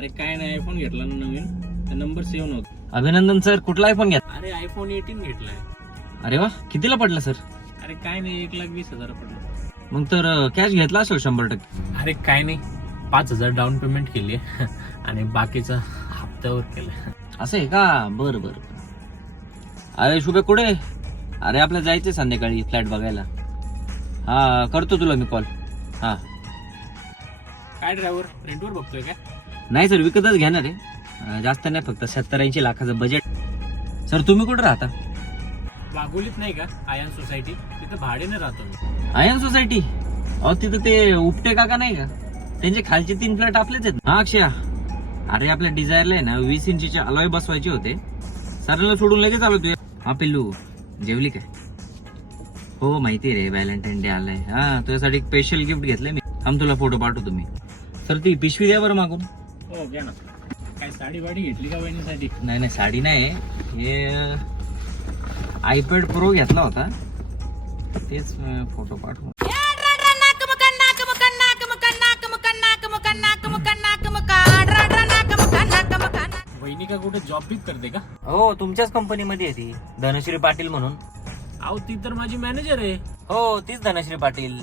अरे काय नाही, आयफोन घेतला ना नवीन, तर नंबर सेव्ह नव्हता. अभिनंदन सर. कुठला आयफोन घ्या? अरे आयफोन 18 घेतलाय. अरे वा, कितीला पडला सर? अरे काय नाही, 1,20,000 पडलं. मग तर कॅश घेतला असेल 100%. अरे काय नाही, 5,000 डाऊन पेमेंट केली आणि बाकीचा हप्त्यावर केलं. असं आहे का? बरं बरं. अरे शुभे कुठे? अरे आपल्याला जायचंय संध्याकाळी फ्लॅट बघायला. हा करतो तुला मी कॉल. हा काय ड्रायव्हर रेंटवर बघतोय काय? नाही सर, विकतच घेणार आहे. जास्त नाही, फक्त 70-80 लाखाचं बजेट. सर तुम्ही कुठे राहता? वाघोलीत नाही का आयन सोसायटी, तिथं भाड्याने राहतो मी. Ion society? अहो तिथं ते उपटे काका नाही का, त्यांचे खालचे 3 फ्लॅट आपलेच आहेत. हा अक्षया, अरे आपल्या डिझायरला आहे ना 20 इंचीचे अलॉय बसवायचे होते. सरांना सोडून लगेच आलो तू. हा पिल्लू, जेवली काय? हो माहिती रे, व्हॅलेंटाईन डे आलाय. हा तुझ्यासाठी एक स्पेशल गिफ्ट घेतलंय मी. थांब तुला फोटो पाठवतो मी. सर ती पिशवी द्या बरं मागून. हो घ्या ना. काय साडी वाडी घेतली का बहिणीसाठी? नाही नाही, साडी नाही, हे आयपॅड प्रो घेतला होता, तेच फोटो पाठवू. बहिणी का कुठे जॉब बी करते का? हो तुमच्याच कंपनीमध्ये आहे ती, धनश्री पाटील म्हणून. अहो ती तर माझी मॅनेजर आहे. हो तीच धनश्री पाटील.